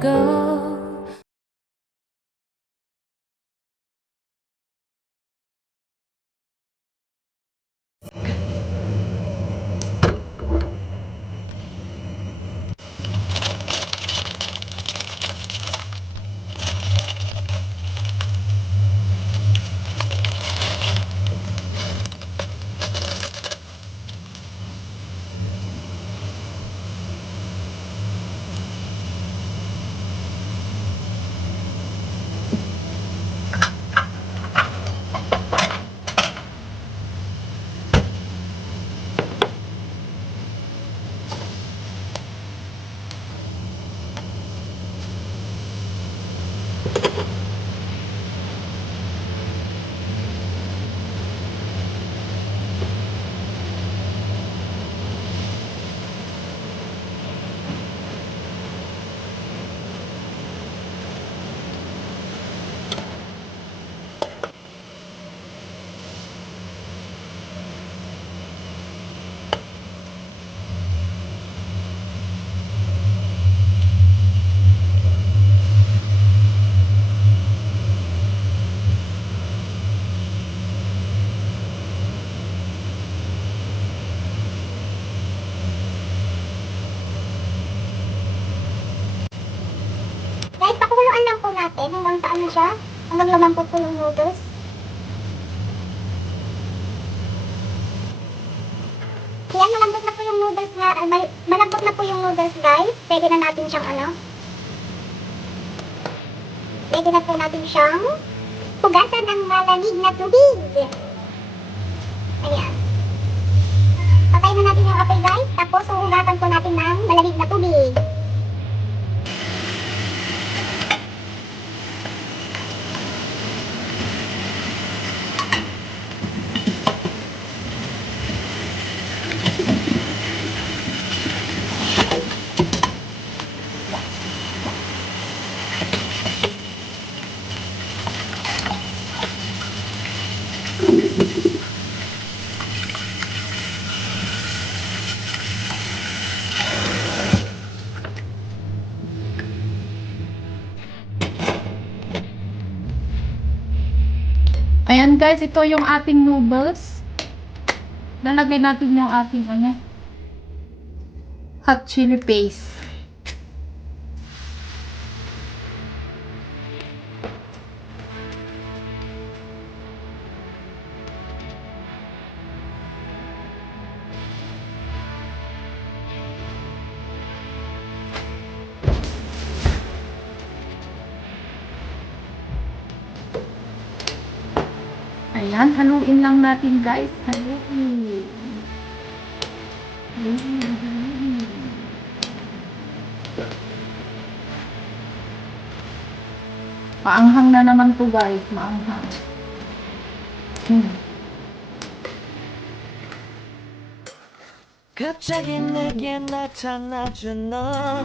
go. Guys, pakuluan lang po natin hanggang sa ano siya, hanggang lumambot po yung noodles. Yan, malambot na po yung noodles nga, malambot na po yung noodles guys. Pwede na natin siyang pwede na po natin siyang hugasan ng malamig na tubig. Ayan. Patayin na natin yung apoy guys, tapos huhugasan po natin ng malamig na tubig. Ayan guys, ito yung ating noodles. Lalagay natin yung ating hot chili paste. Ayan, haluin lang natin guys. Haluin. Maanghang na naman to guys. Maanghang. 갑자기 내게 나타나준 너,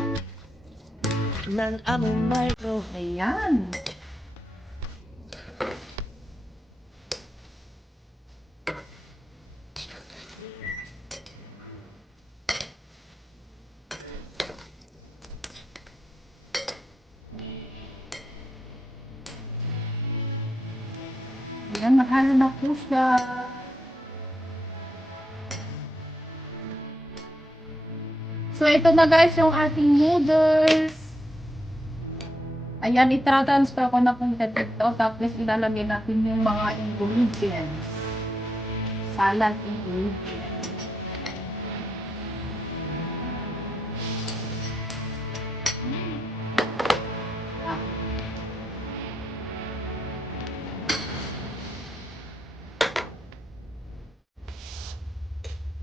난 아무 말도 Ayan. Ayan, mahalo na po siya. So, ito na guys yung ating noodles. Ayan, itra-transfer ko na po siya dito. Tapos, ilalagay natin yung mga ingredients. Salad ingredients.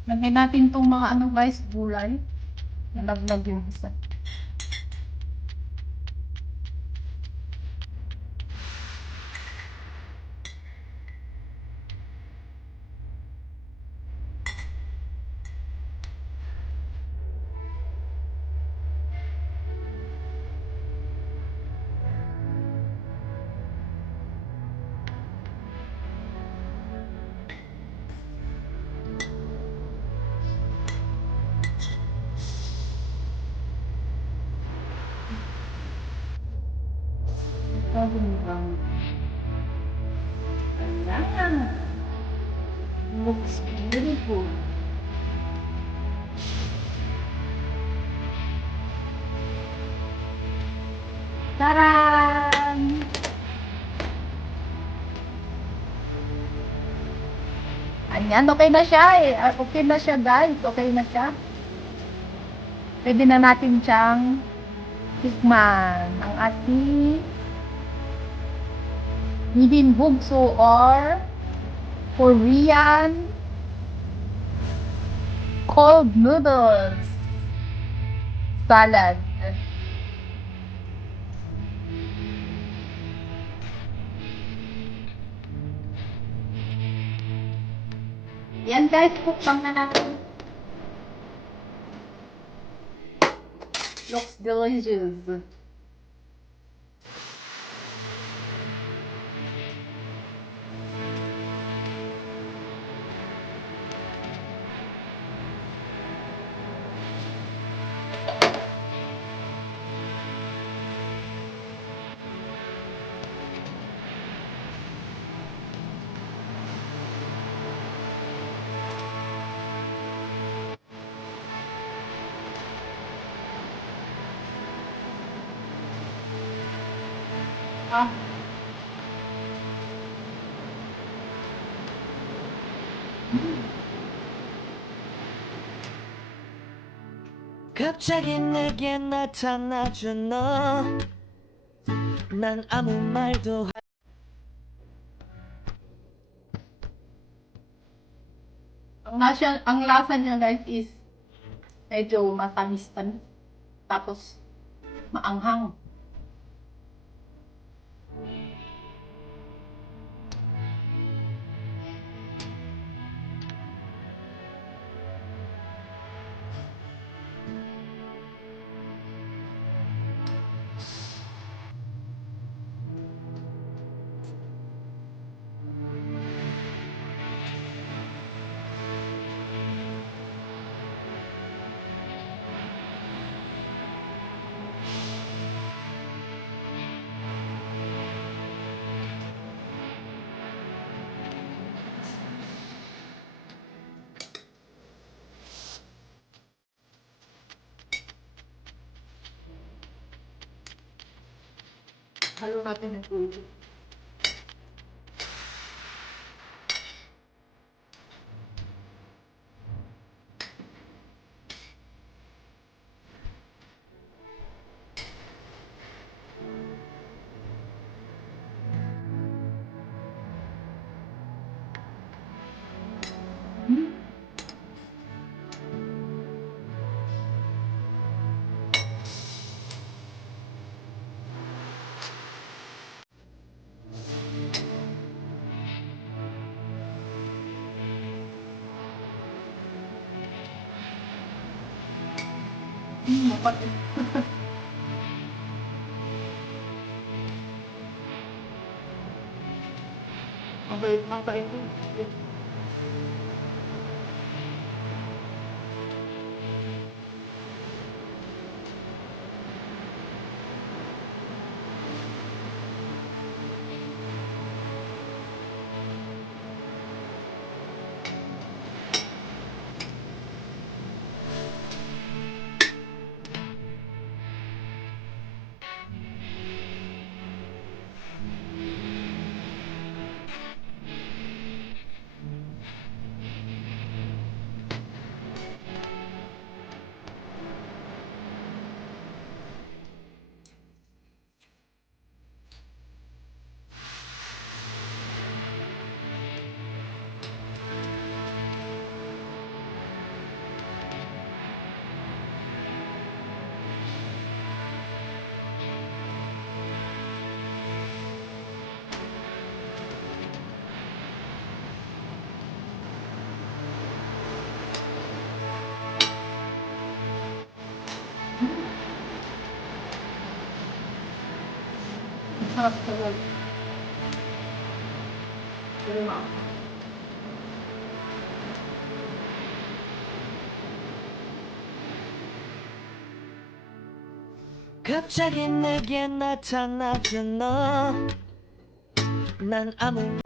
Lagay natin itong mga guys, gulay. Nalaglag yung isa. magulang. Ayan. Looks beautiful. Taran! Ayan, okay na siya eh. Okay na siya guys. Okay na siya. Pwede na natin siyang tikman ang ating bibimbugso or Korean cold noodles salad. Yan guys, buksan na natin. Looks delicious. Ah, 갑자기 내게 나타나준 너. 난 아무 말도 ang lasa niya guys is medyo matamis tapos maanghang. Halo natin ng tubig. Mapat. Okay, makain ko. Sarap talaga. Lima. 갑자기 내게 나타나준 너. 난 아무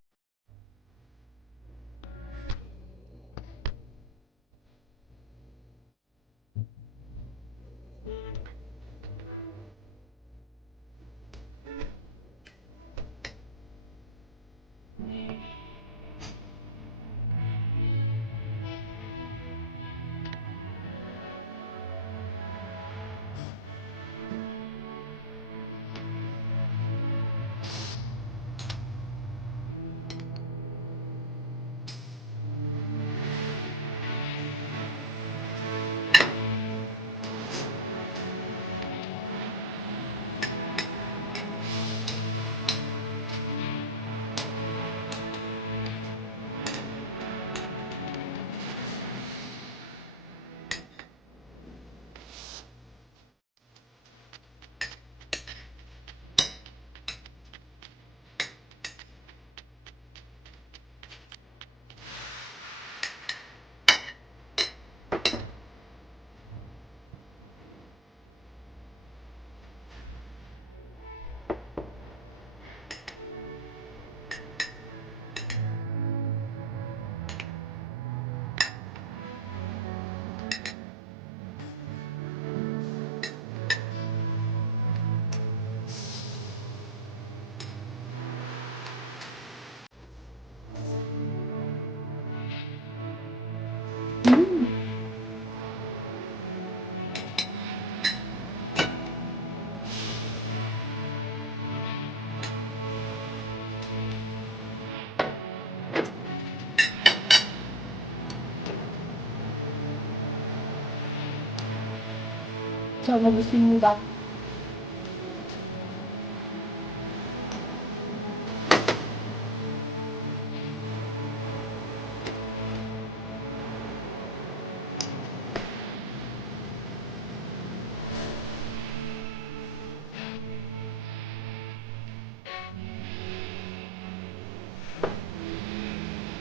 So, magusin mo ba?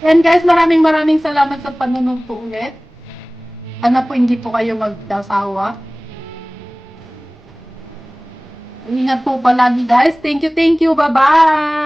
Yan guys, maraming salamat sa panonood po ulit. Sana po hindi po kayo magdasawa. Ingat po palagi guys. Thank you. Bye-bye!